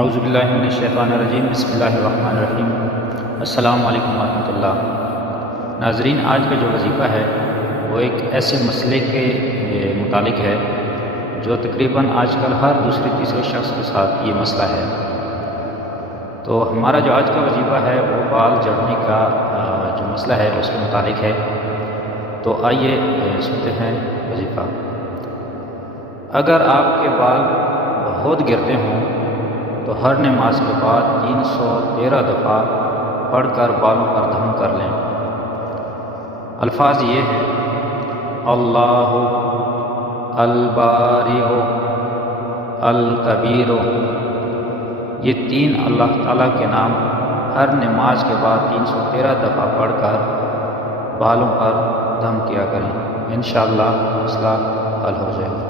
اعوذ باللہ من الشیطان الرجیم، بسم اللہ الرحمن الرحیم۔ السلام علیکم ورحمۃ اللہ۔ ناظرین، آج کا جو وظیفہ ہے وہ ایک ایسے مسئلے کے متعلق ہے جو تقریباً آج کل ہر دوسرے تیسرے شخص کے ساتھ یہ مسئلہ ہے۔ تو ہمارا جو آج کا وظیفہ ہے وہ بال جھڑنے کا جو مسئلہ ہے اس کے متعلق ہے۔ تو آئیے سنتے ہیں وظیفہ۔ اگر آپ کے بال بہت گرتے ہوں تو ہر نماز کے بعد 313 دفعہ پڑھ کر بالوں پر دم کر لیں۔ الفاظ یہ ہیں: اللہ البارئ الکبیر۔ یہ تین اللہ تعالیٰ کے نام ہر نماز کے بعد 313 دفعہ پڑھ کر بالوں پر دم کیا کریں، انشاءاللہ مسئلہ حل ہو جائے گا۔